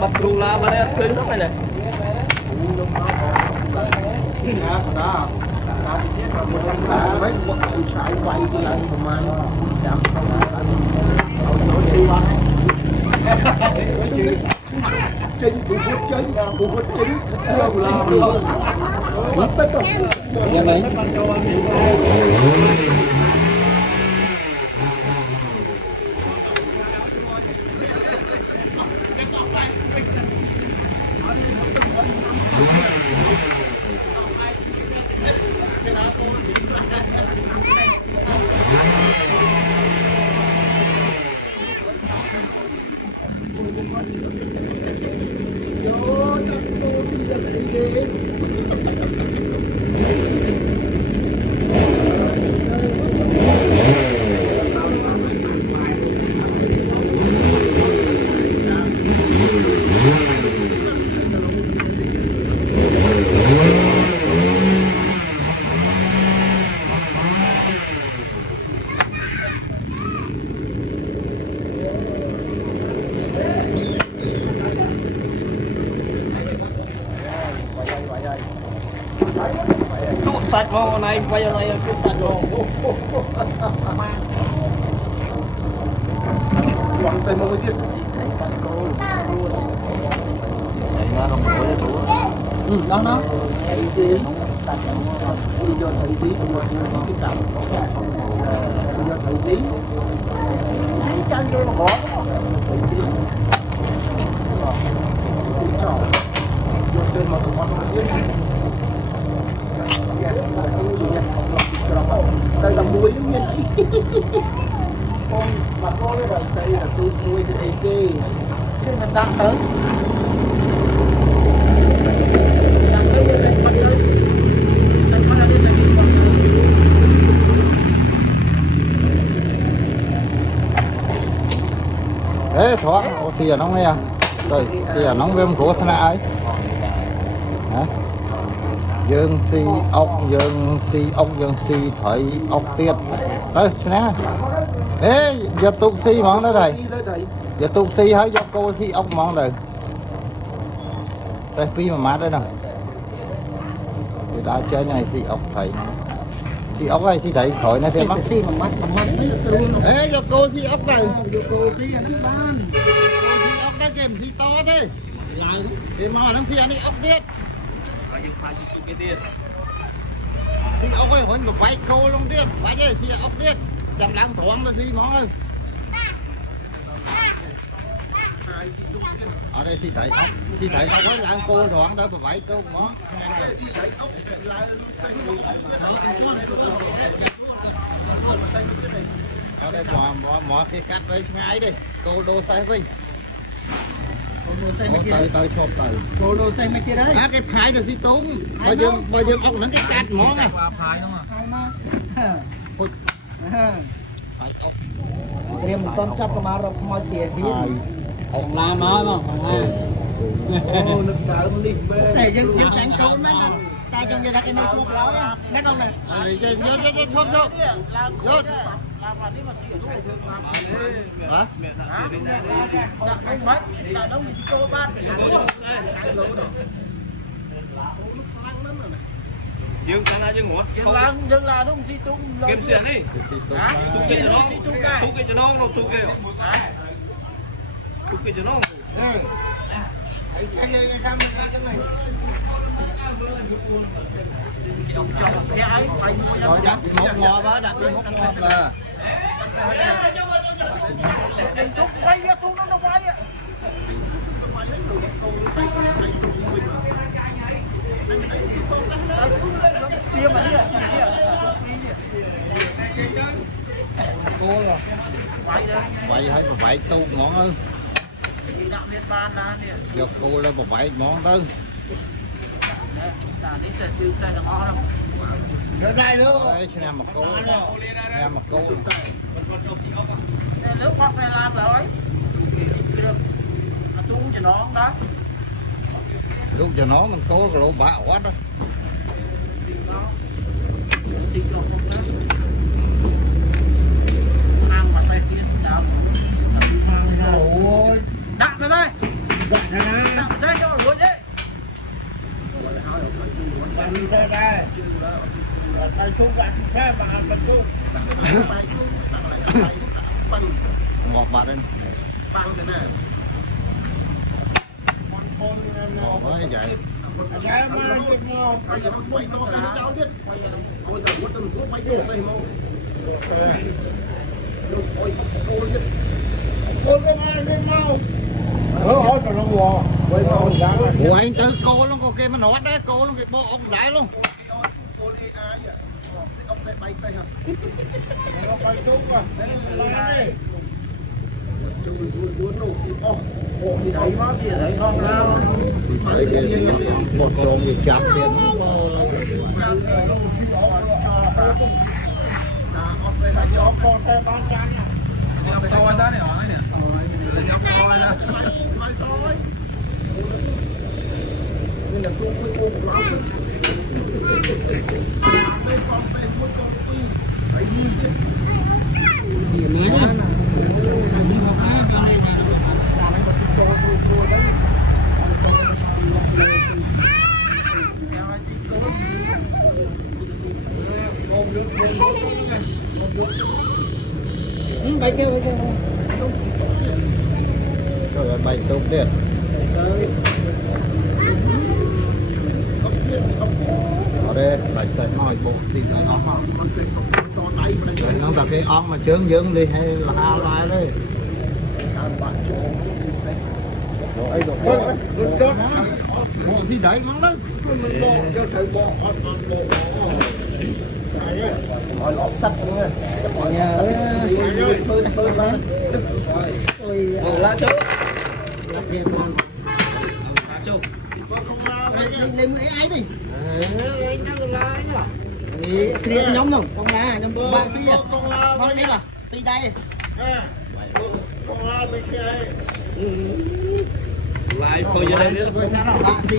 bật rù la mà đây khơi sắp này này mấy quậy chạy quay lại mà chạm chính phụ huynh chính mất tất cả sạch ngon này quay ở đây cứ sạch ngon quăng tay mông tiếp đó nó thấy tí đi vô thấy tí mà cái cặp vô thấy tí thấy chân kia mà bỏ thấy tí vô trên mà tụi con không biết đây là muối giống như này con mà cô đấy là đây là tôi nuôi cái này kia chứ mình đang tới thế thoáng oxy ở nóng này à rồi thì ở nóng viêm của thằng ấy hả dương si ốc dương si thủy ốc tiết đấy nè ê giờ tụ si món đó thầy giờ tụ si hãy cho cô si ốc món rồi đây phi mà mát đấy nè thì đã chơi này si ốc thầy si ốc này si thầy khỏi này thêm mắt si mà mắt ê cho cô si ốc này cho cô si ở nước ban cô si ốc đó kèm si to thế thì mà nó si anh ấy ốc tiết si ốc ấy hỏi mà vay cô luôn tiết vay chứ si ốc tiết chậm làm thoáng là si món ơi ở đây si thầy ốc nói là cô thoáng đó phải vay cô món ở đây mỏ cái cắt với ngay đi cô đô sai vinh tới chộp tới cô đô sai mấy kia đấy cái phái là si túng bao nhiêu ốc những cái cắt món àเตรียมต้นจับประมาณเราขโมยเตี๋ยหินông la mới không ô lực đạo mình đi về này dân sản câu mấy ta trong gia đình này chuột láo nha mấy con này vô chuột vô vô hả dương sang ra dương ngọt dương là đúng si tung kem xiên đi tu cái cho nó tu cái cho nó tu cái cho nó rồi đặt một ngò đó đặt đi một ngò là quay ra tu nó quay á kia mà đi à cô là vậy hay mà vậy tu món ơi giờ cô là mà vậy món tư được đây luôn đấy xem mà cô xem mà cô nếu qua xe lam rồi tu cho nó đó lúc cho nó mình cố lộ bạ quá đó hàng mà xe kia đạp ôi đạp lên đây đạp ngọt bạc lên ngọt với vậy ủa anh tư cô luôn cô kia mà nói đấy cô luôn cái bộ ông đáy luôn thấy cái một con gì chặt tiền bay theo rồi bay tốt tiền ở đây phải xây nói bộ thì cái ong rồi nó là cái ong mà chướng dương đi hay là ha lại đây bộ thì đấy ngon lắm lá chốt lên mấy ai đi kia nhóm không con nga nhóm bạn sĩ à con đi mà đi đây lại bây giờ đây nữa bạn sĩ